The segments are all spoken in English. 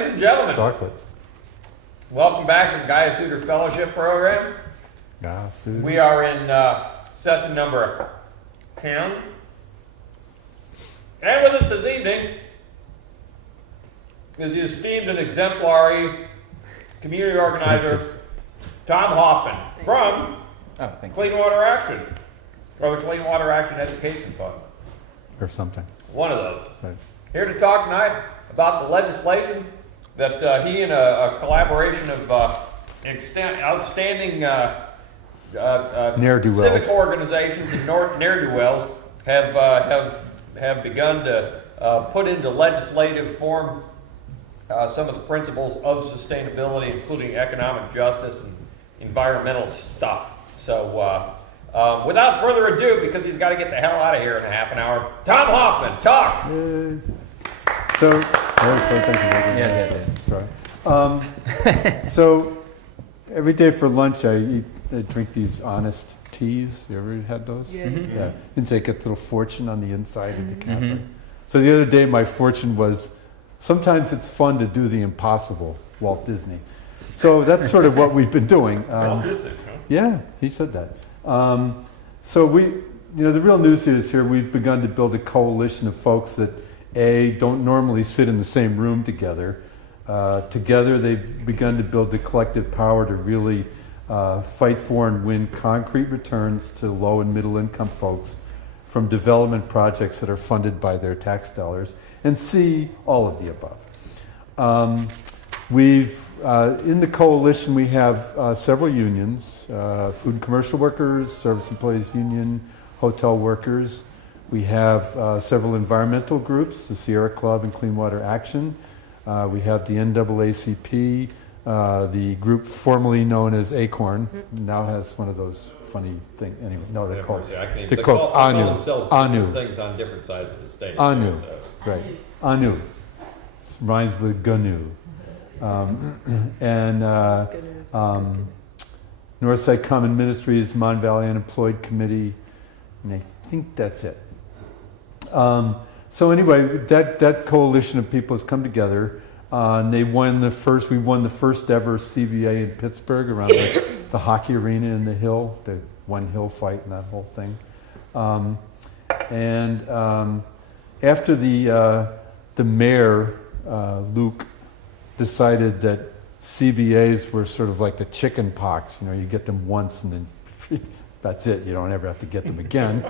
Ladies and gentlemen, Chocolate. welcome back to the Guyasuta Fellowship Program. Guyasuta. We are in session number 10. And with us this evening is the esteemed and exemplary community organizer, Tom Hoffman, from Clean Water Action, or the Clean Water Action Education Fund. Or something. One of those. Right. Here to talk tonight about the legislation that he and a collaboration of outstanding Ne'er-do-wells. civic organizations and ne'er-do-wells have begun to put into legislative form some of the principles of sustainability, including economic justice and environmental stuff. So without further ado, because he's got to get the hell out of here in a half an hour, Tom Hoffman, talk! Yes. So every day for lunch I drink these honest teas. You ever had those? Yeah. Mm-hmm. Yeah. And they get a little fortune on the inside of the cap. Mm-hmm. So the other day my fortune was, sometimes it's fun to do the impossible, Walt Disney. So that's sort of what we've been doing. Walt Disney, huh? Yeah, he said that. So the real news is here, we've begun to build a coalition of folks that don't normally sit in the same room together. Together they've begun to build the collective power to really fight for and win concrete returns to low and middle income folks from development projects that are funded by their tax dollars, and see all of the above. In the coalition we have several unions, food and commercial workers, service employees union, hotel workers. We have several environmental groups, the Sierra Club and Clean Water Action. We have the NAACP, the group formerly known as ACORN, now has one of those funny things. Anyway, no, they're called ANU. ANU. Things on different sides of the state. ANU, right. ANU. Rhymes with GNU. Northside Common Ministries, Mon Valley Unemployed Committee, and I think that's it. So anyway, that coalition of people has come together, and we won the first ever CBA in Pittsburgh around the hockey arena in the Hill, the one hill fight and that whole thing. After the mayor, Luke, decided that CBAs were sort of like the chicken pox, you get them once and then that's it, you don't ever have to get them again.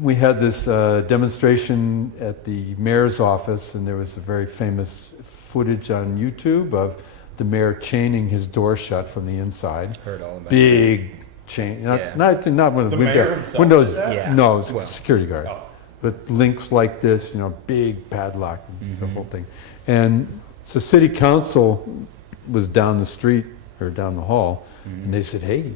We had this demonstration at the mayor's office, and there was a very famous footage on YouTube of the mayor chaining his door shut from the inside. Heard all about Big chain, not one of the windows. No, it was a security guard. Oh. But links like this, big padlock, the whole thing. And so city council was down the street or down the hall, and they said, "Hey,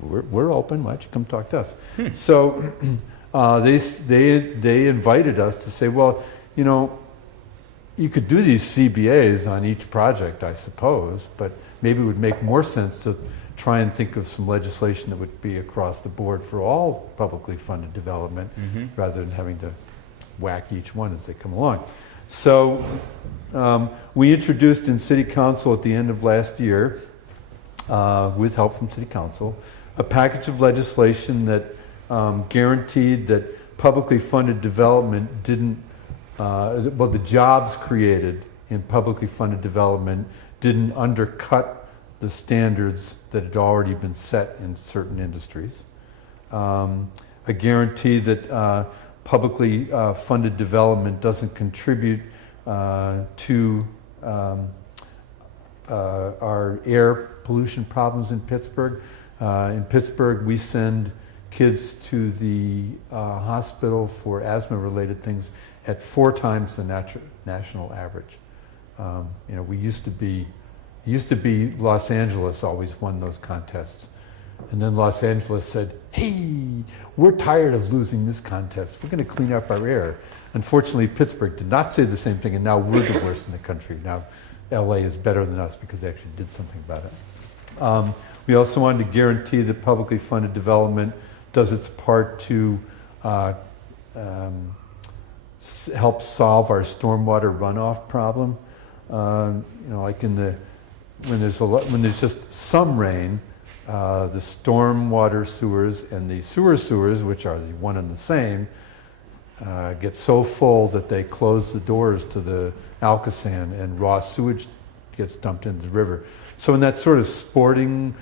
we're open. Why don't you come talk to us?" So they invited us to say, well, you could do these CBAs on each project, I suppose, but maybe it would make more sense to try and think of some legislation that would be across the board for all publicly funded development, rather than having to whack each one as they come along. So we introduced in City Council at the end of last year, with help from City Council, a package of legislation that guaranteed that publicly funded development the jobs created in publicly funded development didn't undercut the standards that had already been set in certain industries. A guarantee that publicly funded development doesn't contribute to our air pollution problems in Pittsburgh. In Pittsburgh, we send kids to the hospital for asthma-related things at 4 times the national average. We used to be Los Angeles always won those contests. And then Los Angeles said, "Hey, we're tired of losing this contest. We're going to clean up our air." Unfortunately, Pittsburgh did not say the same thing, and now we're the worst in the country. Now LA is better than us because they actually did something about it. We also wanted to guarantee that publicly funded development does its part to help solve our stormwater runoff problem. Like when there's just some rain, the stormwater sewers and the sewer sewers, which are the one and the same, get so full that they close the doors to the Alcosan and raw sewage gets dumped into the river. So in that sort of sporting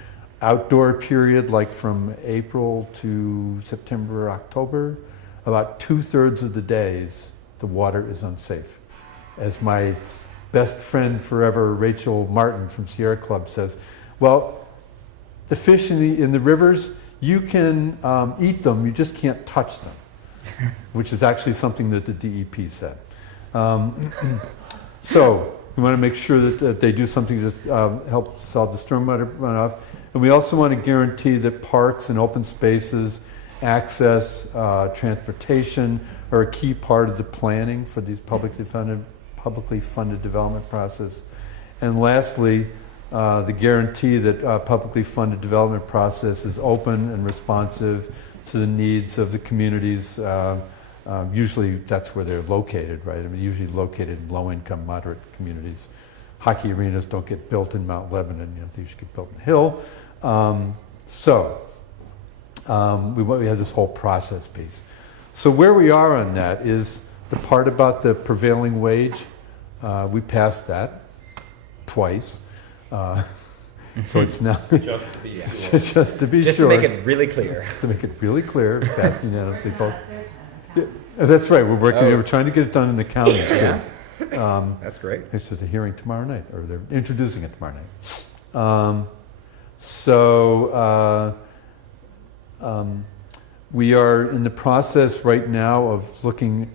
outdoor period, like from April to September, October, about 2/3 of the days, the water is unsafe. As my best friend forever, Rachel Martin from Sierra Club says, well, the fish in the rivers, you can eat them, you just can't touch them, which is actually something that the DEP said. So we want to make sure that they do something to help solve the stormwater runoff. And we also want to guarantee that parks and open spaces, access, transportation are a key part of the planning for these publicly funded development process. And lastly, the guarantee that publicly funded development process is open and responsive to the needs of the communities. Usually that's where they're located, right? I mean, usually located in low-income, moderate communities. Hockey arenas don't get built in Mount Lebanon, they usually get built in the Hill. We have this whole process piece. So where we are on that is the part about the prevailing wage. We passed that twice. So it's now just to be Just sure. to make it really clear. Just to make it really clear, passed unanimously. Both. Yeah, that's right. We're trying to get it done in the county. Yeah. Too. That's great. It's just a hearing tomorrow night, or they're introducing it tomorrow night. We are in the process right now of looking,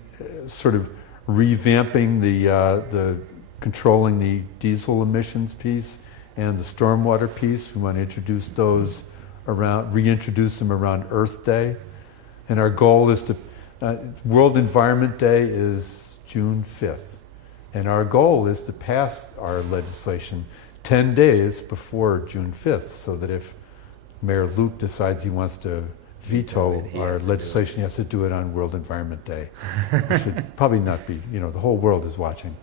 sort of revamping the controlling the diesel emissions piece and the stormwater piece. We want to introduce those reintroduce them around Earth Day. And our goal is to, World Environment Day is June 5th. And our goal is to pass our legislation 10 days before June 5th, so that if Mayor Luke decides he wants to veto our legislation, he has to do it on World Environment Day. Which should probably not be, the whole world is watching.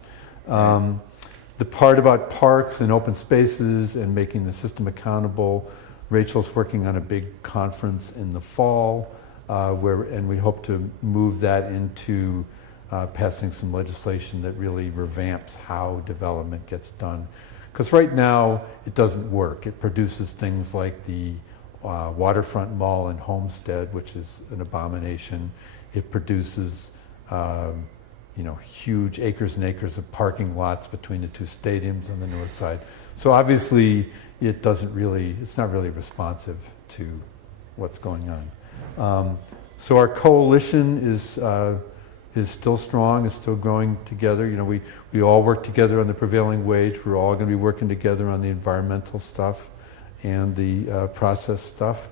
The part about parks and open spaces and making the system accountable, Rachel's working on a big conference in the fall, and we hope to move that into passing some legislation that really revamps how development gets done. Because right now, it doesn't work. It produces things like the waterfront mall in Homestead, which is an abomination. It produces huge acres and acres of parking lots between the two stadiums on the north side. So obviously, it's not really responsive to what's going on. So our coalition is still strong, is still growing together. We all work together on the prevailing wage. We're all going to be working together on the environmental stuff and the process stuff.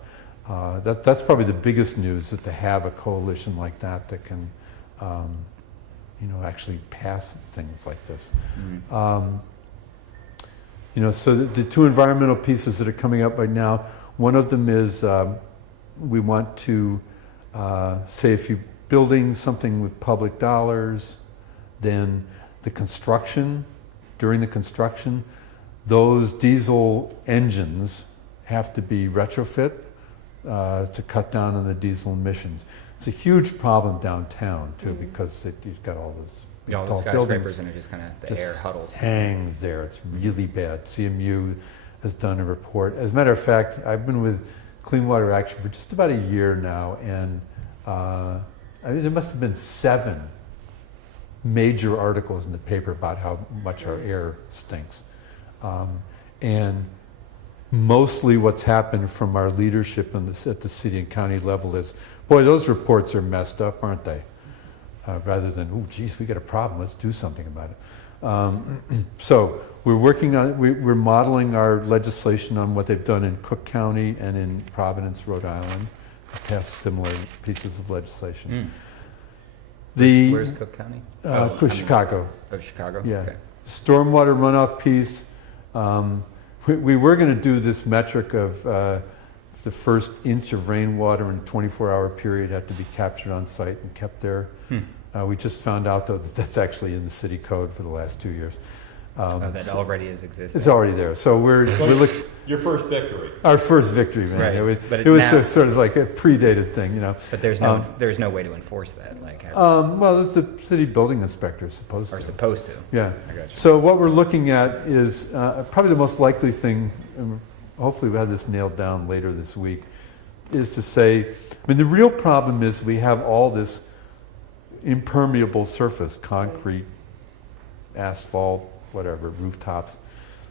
That's probably the biggest news, is to have a coalition like that can actually pass things like this. So the two environmental pieces that are coming up right now, one of them is we want to say if you're building something with public dollars, then during the construction, those diesel engines have to be retrofit to cut down on the diesel emissions. It's a huge problem downtown too, because you've got all those all the tall skyscrapers, buildings, and it just kind of the air huddles. Hangs there. It's really bad. CMU has done a report. As a matter of fact, I've been with Clean Water Action for just about a year now, and there must have been 7 major articles in the paper about how much our air stinks. And mostly what's happened from our leadership at the city and county level is, boy, those reports are messed up, aren't they? Rather than, oh, geez, we got a problem, let's do something about it. So we're working on, we're modeling our legislation on what they've done in Cook County and in Providence, Rhode Island, passed similar pieces of legislation. Where's Cook County? Chicago. Oh, Chicago? Yeah. Okay. Stormwater runoff piece. We were going to do this metric of the first inch of rainwater in a 24-hour period had to be captured on site and kept there. We just found out, though, that that's actually in the city code for the last 2 years. That So already is existing. it's already there. So we're looking, Your first victory. our first victory, man. Right, It was, but it was now- sort of like a predated thing, you know. But there's no way to enforce that, like, Well, the city building inspector is supposed or to. supposed to. Yeah. I got you. So what we're looking at is probably the most likely thing, and hopefully we'll have this nailed down later this week, is to say, I mean, the real problem is we have all this impermeable surface, concrete, asphalt, whatever, rooftops.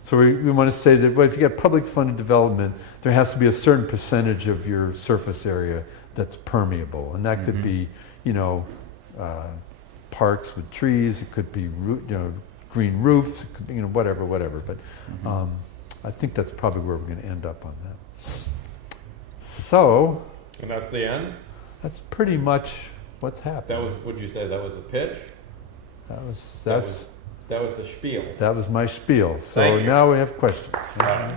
So we want to say that well, if you get public funded development, there has to be a certain percentage of your surface area that's permeable. And that could be, you know, parks with trees, it could be, green roofs, it could be, you know, whatever. But I think that's probably where we're going to end up on that. So And that's the end? that's pretty much what's happened. That was, what'd you say, that was the pitch? That was That was the spiel. my spiel. So Thank you. now we have questions. All right.